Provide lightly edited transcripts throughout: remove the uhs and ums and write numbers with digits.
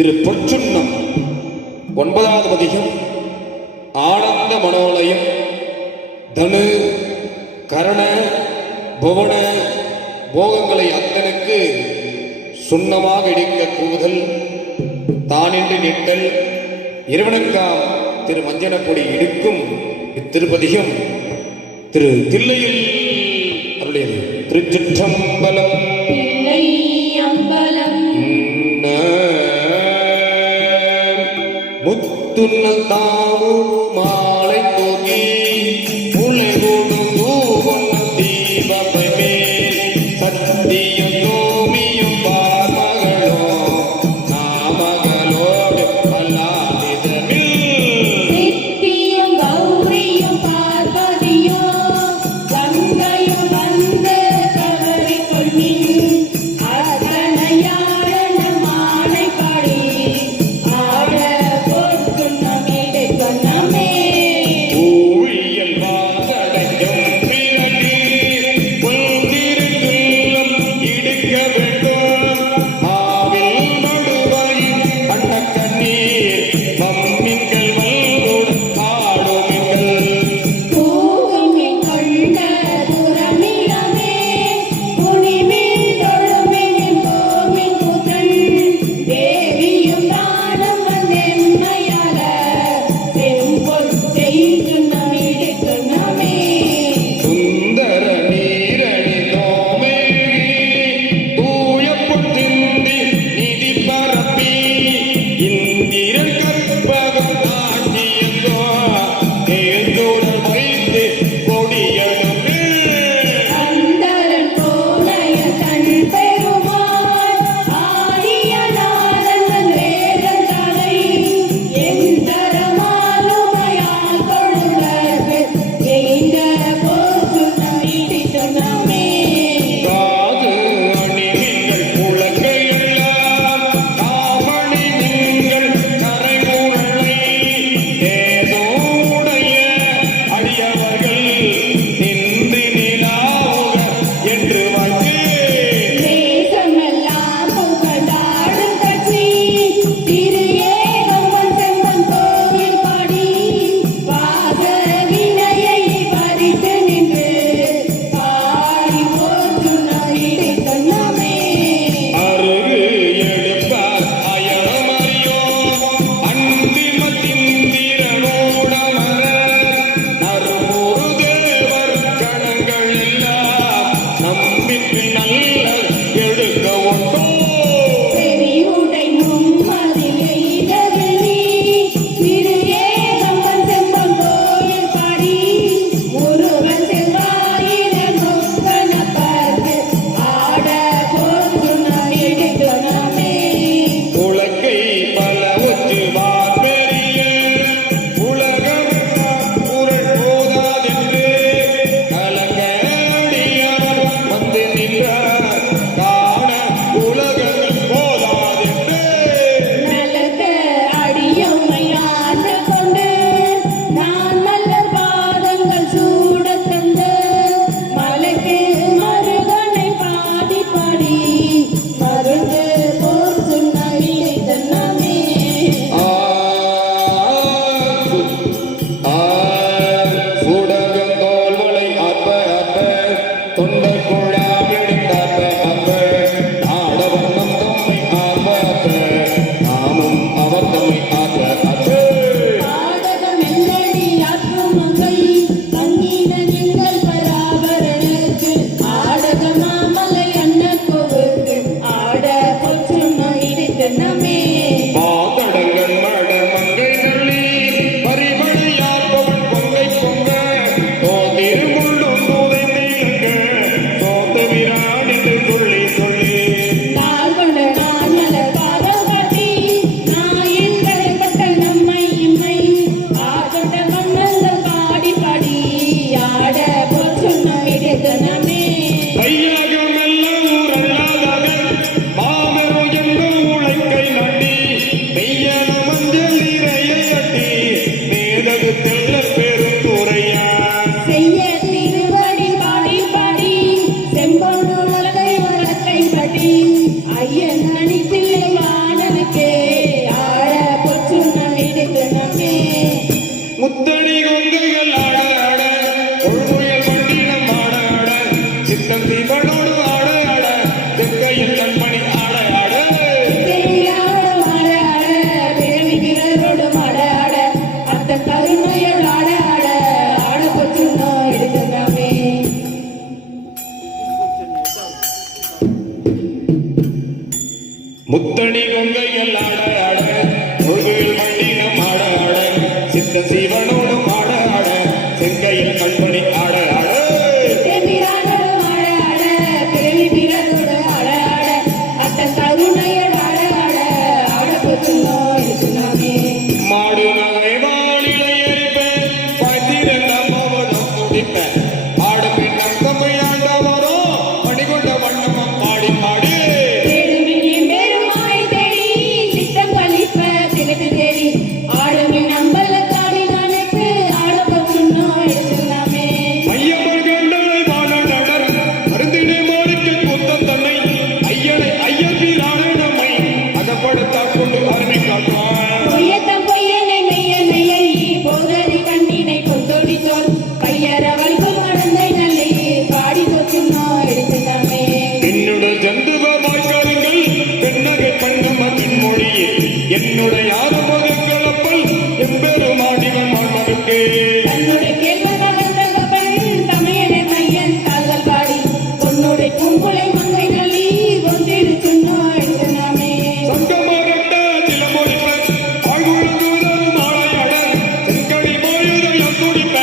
திரு பொற்சுன்னம் 9வது பதிகம். ஆனந்த மனோலயம் தனு கரண புவன போகங்களை அத்தனுக்கு சுண்ணமாக இடிக்க கூதல் தானின்றி நிட்டல் இறைவனுக்காம் திரு மஞ்சனப்பொடி இடுக்கும் இத்திருப்பதிகம் திரு தில்லையில் அருளியது. திருச்சிற்றம்பலம். முத்துன்னல் தாமும் மாலை தூக்கி முளை கொடுங்கூவன் தீபமை மேல் சத்தியம் நோமியும் பார்மகளோ நாமகளோடு அல்லாதிதமில் நித்தியம் கௌரியும் பார்வதியோ கங்கையும் வந்து கவரி கொள்மின் அத்தனையாளன மாலை பாடி ஆட பொற்சுன்னமிடு கண்ணமே முத்தணி கொங்கையில் ஆட ஆட முழுவில் மண்டினம் ஆட ஆட சித்த சீவனோடும் ஆட ஆட செங்கையில் கண்மணி ஆட ஆட பிரானோடும் ஆட ஆட பிறவி பிறதோடு ஆட ஆட அத்தன் கருணையர் ஆட ஆட ஆட போச்சுனோ இருக்குனாமே மாடு நகை வாழிலை எரிப்பேன் பத்திரந்த மவனம் துடிப்பேன் ஆடும் என் தம்மை ஆண்டவரோ மணிகொண்ட வண்ணமம் பாடி பாடி தேடுமின் பெருமாய் தேடி சித்தம் கழிப்ப திகட்டு தேடி ஆடுமின் அம்பலத்தாடி நானுக்கு ஆட போச்சுனோ இருக்குனாமே ஐயமர் கண்டனை வாழ நடர் மருந்தினை மாறிக்கு கூத்தம் தன்னை ஐயனை ஐயர் வீரான நம்மை அகப்படுத்தாக் கொண்டு அருமை காட்டுவான் பொய்யத்தம் பொய்யனை மெய்யனையை போதறி கண்ணினை கொத்தொடி சொல் கையற வல்பு மடந்தை நல்லை பாடி போச்சுனோ இருக்குனாமே என்னுடைய ஜந்துவ வாய்க்காரங்கள் பெண்ணகை பண்ணம பெண்மொழியே என்னுடைய ஆறுமுகங்கள் அப்பல் எம்பெருமாடிவன் மகனுக்கே தன்னுடைய கேள்வனாக தகப்பன் தமையனை மையன் தாழ்தல் பாடி உன்னுடைய பூங்குலை மங்கை நல்லி ஒன்றிரு சொன்னோ இருக்குனாமே சங்கமரட்ட சிலமொழிப்ப ஆழ்வுழுதுதல் மாலையடர் செங்கடி மோயுதயம் துடிப்ப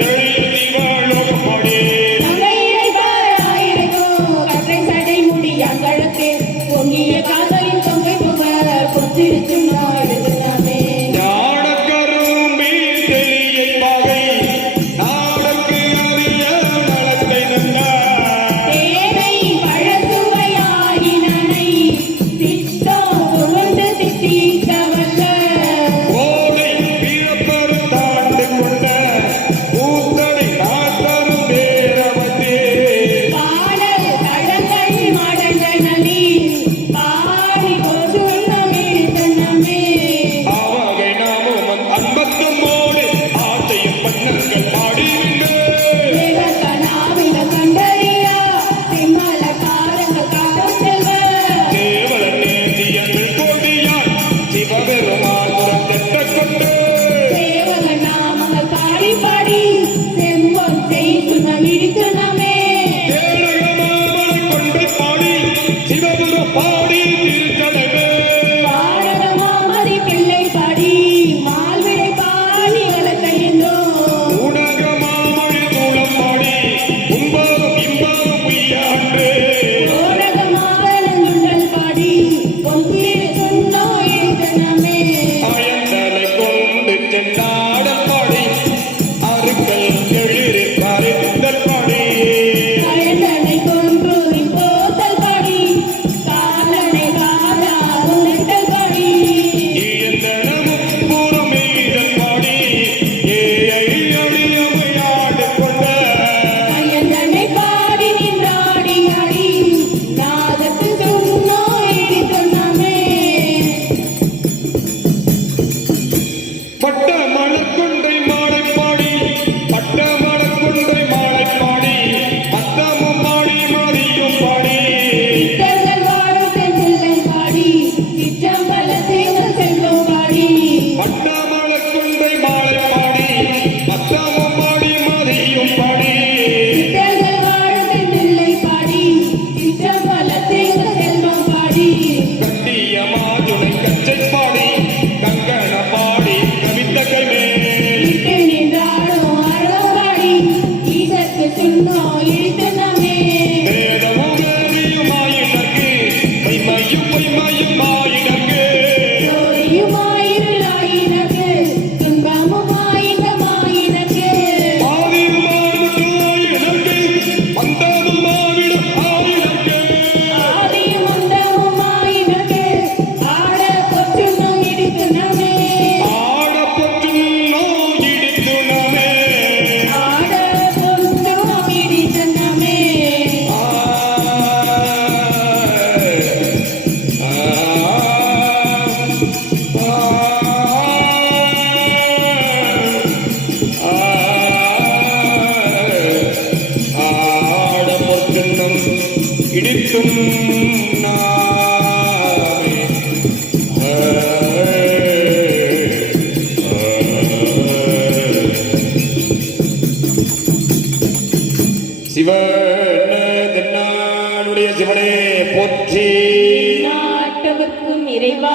செழியில் தீவாழோகம் பாடி மங்கையிடை பார் ஆயிரக்கோ கற்றை சடை முடி அங்கழக்கே பொங்கிய காதலின் தொங்கை புகழ் கொத்திரு சொன்னோ இருக்குனாமே ஞானக்கரும்பி தெளியை பாகை நாடக்கு அறிய நலத்தை நன்றார் தேனை பழசுவையாயினனை திட்டோ உருண்டு திட்டிக்கவல்ல கோடை வீரப்பெரு தாண்டு கொண்ட பூத்தனை நாட்டரும் பேரவத்தே பாடல் தடங்கள் மாடங்கள் நலி பாடி கொசுண்ணம் இழுத்தனமே ஆவகை நாமும் அன்பத்துமோடு ஆசையும் பண்ணங்கள் பாடிவிங்க தேவகனாவில கண்டறியா சிம்மல காரங்க காட்டும் செல்வ தேவலன் நேசியங்கள் கோடியார் சிவபெருமான் புறத்தெட்ட கொண்டு தேவகனாமங்கள் பாடி பாடி செம்பொன் செய்துணம் இழுத்தனமே தேடகமாமலை கொண்டை பாடி சிவபுரம் பாடி திருச்சடைவே பாடகமாமதி பிள்ளை பாடி மால்விடை பாடி வளர்க்கையின்றோ ஊடகமாமழி மூலம் பாடி உம்பாலும் இம்பாலும் உய்யாண்டு ஓடகமாவலங்குண்டல் பாடி பொங்கிரு சொன்னோ இழுத்தனமே ஆயந்தலை கொண்டு சென்றாடல் பாடி அருக்கல் எழிறு கருந்தல் பாடி கயந்தனை கொன்று போத்தல் பாடி காலனை காதா உணர்த்தல் பாடி இயந்தனமும் பூரமீதல் பாடி ஏயை அழியமையாடு கொண்ட கயந்தனை பாடி நின்றாடி ஆடி நாதத்து சொன்னோ இழுத்தனமே பட்ட மலர்கொண்டை மாலை பாடி பட்ட மலர்கொண்டை மாலை பாடி அத்தமும் பாடி மதியும் பாடி சித்தர்கள் வாழும் செந்தில்லை பாடி சிற்றம்பல சேவல் செல்வம் பாடி பட்ட மலர்கொண்டை மாலை பாடி அத்தமும் பாடி மதியும் பாடி சித்தர்கள் வாழும் செந்தில்லை பாடி சிற்றம்பல சேவல் செல்வம் பாடி கட்டிய மாதுளை கச்சை பாடி கங்கண பாடி கவித்த கைமேல் இட்டு நின்றாடும் அறம் பாடி ஈசற்கு சொன்னோ இழுத்தனமே வேதமும் வேதியுமாயினர்க்கு மைமையும் பொய்மையுமாயினர்க்கு ஜோதியுமாயிருளாயினக்கு துன்பமுமாயினமாயினக்கு ஆதியுமாயினர்க்கு மந்தமுமாவிடும் ஆயினர்க்கு ஆதியும் அந்தமுமாயினக்கு ஆட கொச்சுன்னோ இழுத்தனமே ஆடப்பொற்றும் நோயிடித்துணமே ஆட கொச்சுன்னோ இழுத்தனமே ஆடப்பொற்றும் இடித்தும் நாமே சிவனுடைய சிவனே போற்றி நாட்டவர் இறைவா